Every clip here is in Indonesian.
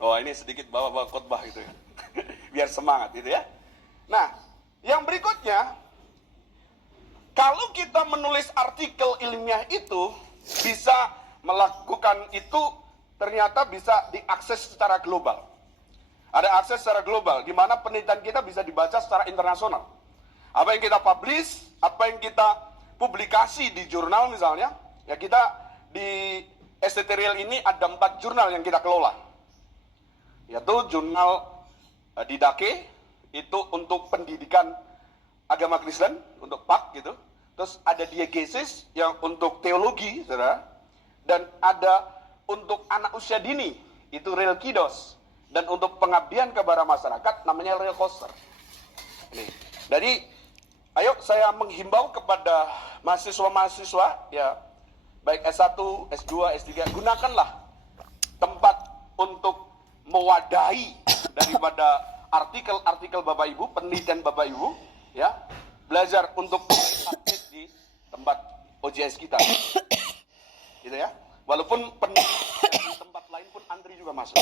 Oh, ini sedikit bawa-bawa khotbah gitu ya. Biar semangat gitu ya. Nah, yang berikutnya, kalau kita menulis artikel ilmiah itu, bisa melakukan itu ternyata bisa diakses secara global. Ada akses secara global, di mana penelitian kita bisa dibaca secara internasional. Apa yang kita publish, apa yang kita publikasi di jurnal misalnya, ya kita di STTReal ini ada 4 jurnal yang kita kelola. Yaitu jurnal Didache, itu untuk pendidikan agama Kristen, untuk PAK gitu. Terus ada Diegesis yang untuk teologi, saudara. Dan ada untuk anak usia dini, itu Real Kidos. Dan untuk pengabdian kepada masyarakat, namanya Real Coaster. Jadi, ayo saya menghimbau kepada mahasiswa-mahasiswa, ya, baik S1, S2, S3, gunakanlah tempat untuk mewadahi daripada artikel-artikel Bapak Ibu, penelitian Bapak Ibu, ya, belajar untuk submit di tempat OJS kita, gitu ya. Walaupun penelitian di tempat lain pun antri juga masuk.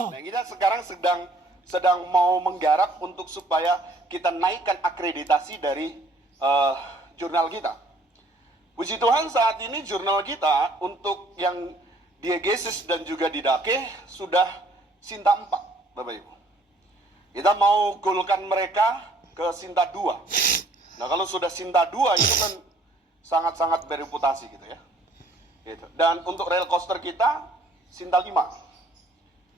Nah, kita sekarang sedang mau menggarap untuk supaya kita naikkan akreditasi dari jurnal kita. Puji Tuhan saat ini jurnal kita untuk yang Diegesis dan juga Didache sudah Sinta 4, Bapak Ibu. Kita mau golkan mereka ke Sinta 2. Nah, kalau sudah Sinta 2 itu kan sangat-sangat bereputasi gitu ya. Gitu. Dan untuk Real Coaster kita Sinta 5.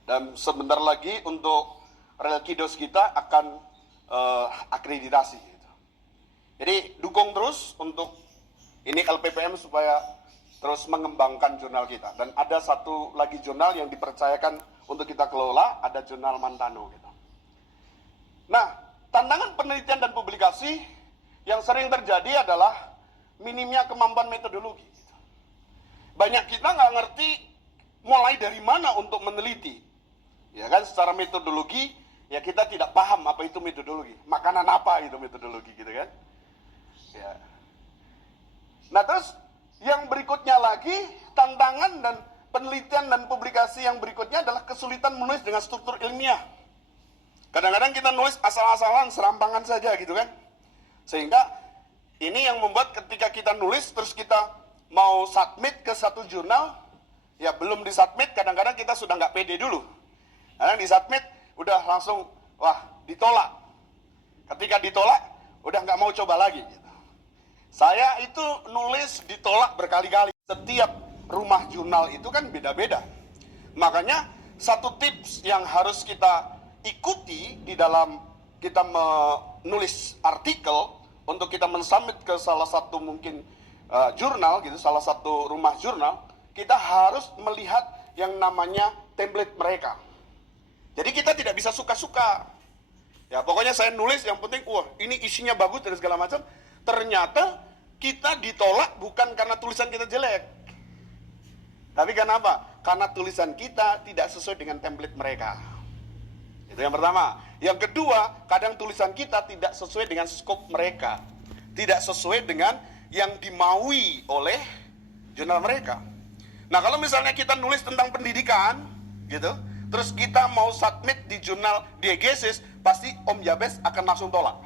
Dan sebentar lagi untuk Real Kidos kita akan akreditasi gitu. Jadi dukung terus untuk ini LPPM supaya terus mengembangkan jurnal kita. Dan ada satu lagi jurnal yang dipercayakan untuk kita kelola, ada jurnal Mantano gitu. Nah, tantangan penelitian dan publikasi yang sering terjadi adalah minimnya kemampuan metodologi. Banyak kita nggak ngerti mulai dari mana untuk meneliti. Ya kan, secara metodologi, ya kita tidak paham apa itu metodologi. Makanan apa itu metodologi gitu kan. Ya. Nah, terus yang berikutnya lagi, tantangan dan penelitian dan publikasi yang berikutnya adalah kesulitan menulis dengan struktur ilmiah. Kadang-kadang kita nulis asal-asalan, serampangan saja gitu kan. Sehingga ini yang membuat ketika kita nulis, terus kita mau submit ke satu jurnal, ya belum disubmit, kadang-kadang kita sudah nggak pede dulu. Kadang disubmit, udah langsung, wah ditolak. Ketika ditolak, udah nggak mau coba lagi. Gitu. Saya itu nulis ditolak berkali-kali. Setiap rumah jurnal itu kan beda-beda. Makanya satu tips yang harus kita ikuti di dalam kita menulis artikel untuk kita mensubmit ke salah satu mungkin jurnal gitu, salah satu rumah jurnal, kita harus melihat yang namanya template mereka. Jadi kita tidak bisa suka-suka. Ya pokoknya saya nulis yang penting, wah ini isinya bagus dan segala macam. Ternyata kita ditolak bukan karena tulisan kita jelek. Tapi karena apa? Karena tulisan kita tidak sesuai dengan template mereka. Itu yang pertama. Yang kedua, kadang tulisan kita tidak sesuai dengan skop mereka. Tidak sesuai dengan yang dimaui oleh jurnal mereka. Nah, kalau misalnya kita nulis tentang pendidikan, gitu, terus kita mau submit di jurnal Diegesis, pasti Om Yabes akan langsung tolak.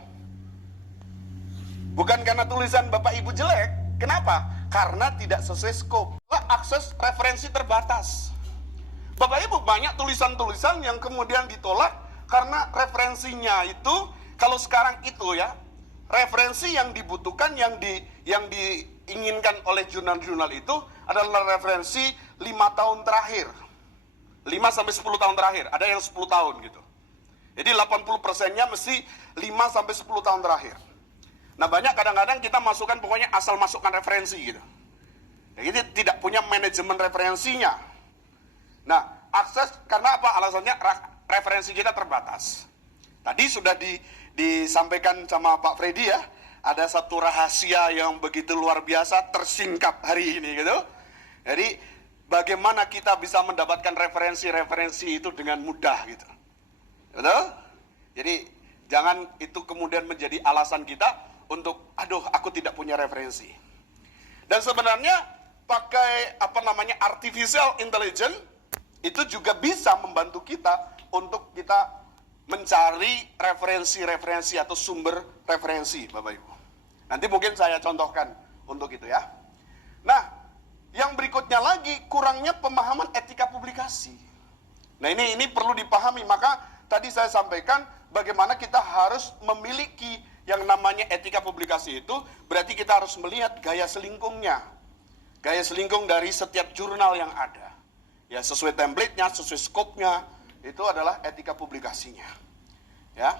Bukan karena tulisan Bapak Ibu jelek. Kenapa? Karena tidak sesuai skop. Akses referensi terbatas. Bapak Ibu banyak tulisan-tulisan yang kemudian ditolak karena referensinya itu, kalau sekarang itu ya, referensi yang dibutuhkan, yang diinginkan oleh jurnal-jurnal itu adalah referensi 5 tahun terakhir. 5 sampai 10 tahun terakhir. Ada yang 10 tahun gitu. Jadi 80%-nya mesti 5 sampai 10 tahun terakhir. Nah banyak kadang-kadang kita masukkan pokoknya asal masukkan referensi gitu. Jadi tidak punya manajemen referensinya. Nah akses karena apa? Alasannya referensi kita terbatas. Tadi sudah disampaikan sama Pak Freddy ya. Ada satu rahasia yang begitu luar biasa tersingkap hari ini gitu. Jadi bagaimana kita bisa mendapatkan referensi-referensi itu dengan mudah gitu. Betul? Jadi jangan itu kemudian menjadi alasan kita untuk, aduh aku tidak punya referensi. Dan sebenarnya pakai artificial intelligence itu juga bisa membantu kita untuk kita mencari referensi-referensi atau sumber referensi, Bapak Ibu. Nanti mungkin saya contohkan untuk itu ya. Nah, yang berikutnya lagi, kurangnya pemahaman etika publikasi. Nah, ini perlu dipahami. Maka tadi saya sampaikan bagaimana kita harus memiliki yang namanya etika publikasi itu, berarti kita harus melihat gaya selingkungnya. Gaya selingkung dari setiap jurnal yang ada. Ya, sesuai template-nya, sesuai scope-nya, itu adalah etika publikasinya. Ya.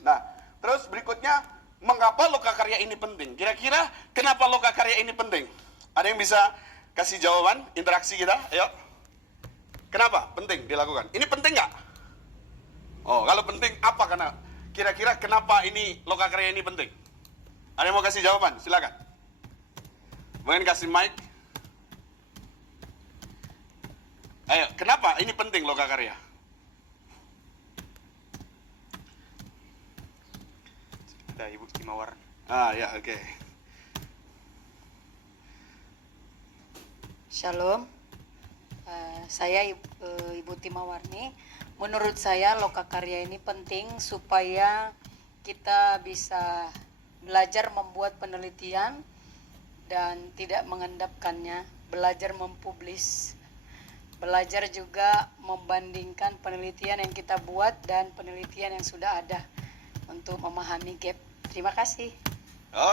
Nah, terus berikutnya, mengapa lokakarya ini penting? Kira-kira kenapa lokakarya ini penting? Ada yang bisa kasih jawaban, interaksi kita? Ayo. Kenapa penting dilakukan? Ini penting nggak? Oh, kalau penting apa? Karena kira-kira kenapa ini lokakarya ini penting? Ada yang mau kasih jawaban? Silakan. Mungkin kasih mic. Ayo, kenapa ini penting lokakarya? Ada Ibu Timawar. Ya, oke. Shalom, saya Ibu Timawarni. Menurut saya lokakarya ini penting supaya kita bisa belajar membuat penelitian dan tidak mengendapkannya, belajar mempublis, belajar juga membandingkan penelitian yang kita buat dan penelitian yang sudah ada untuk memahami gap. Terima kasih.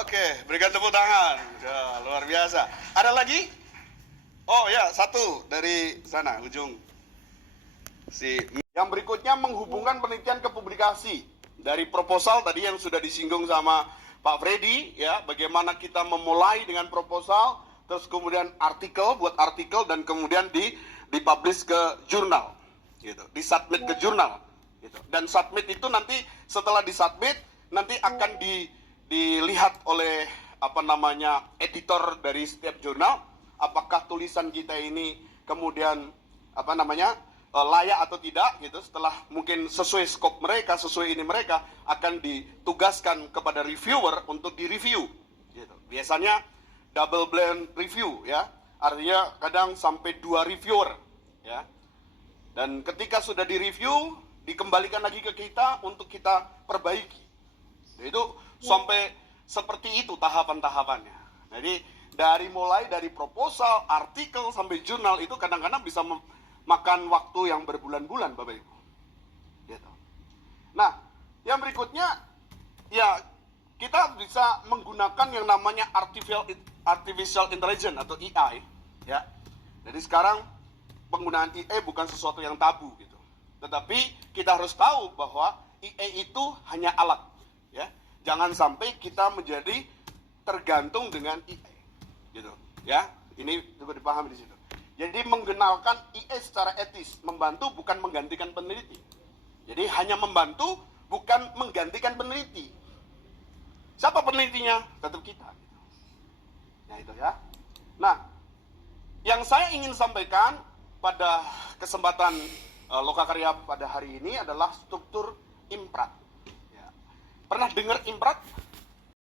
Oke, berikan tepuk tangan. Ya, luar biasa. Ada lagi? Oh ya, satu dari sana ujung. Yang berikutnya menghubungkan penelitian ke publikasi. Dari proposal tadi yang sudah disinggung sama Pak Freddy, ya, bagaimana kita memulai dengan proposal, terus kemudian buat artikel dan kemudian dipublish ke jurnal, gitu, disubmit ke jurnal, gitu. Dan submit itu nanti setelah disubmit nanti akan dilihat oleh editor dari setiap jurnal. Apakah tulisan kita ini kemudian layak atau tidak, gitu. Setelah mungkin sesuai scope mereka, sesuai ini mereka akan ditugaskan kepada reviewer untuk direview, gitu. Biasanya double blind review, ya, artinya kadang sampai 2 reviewer, ya. Dan ketika sudah direview, dikembalikan lagi ke kita untuk kita perbaiki. Itu sampai seperti itu tahapan-tahapannya. Jadi mulai dari proposal, artikel, sampai jurnal itu kadang-kadang bisa makan waktu yang berbulan-bulan, Bapak Ibu. Gitu. Nah, yang berikutnya, ya, kita bisa menggunakan yang namanya artificial intelligence atau AI. Ya. Jadi sekarang penggunaan AI bukan sesuatu yang tabu, gitu. Tetapi kita harus tahu bahwa AI itu hanya alat. Ya. Jangan sampai kita menjadi tergantung dengan AI. Gitu, ya, ini juga dipahami di situ. Jadi mengenalkan IA secara etis, membantu bukan menggantikan peneliti. Jadi hanya membantu bukan menggantikan peneliti. Siapa penelitinya? Tetap kita. Nah itu ya. Nah, yang saya ingin sampaikan pada kesempatan lokakarya pada hari ini adalah struktur imprat. Ya. Pernah dengar imprat?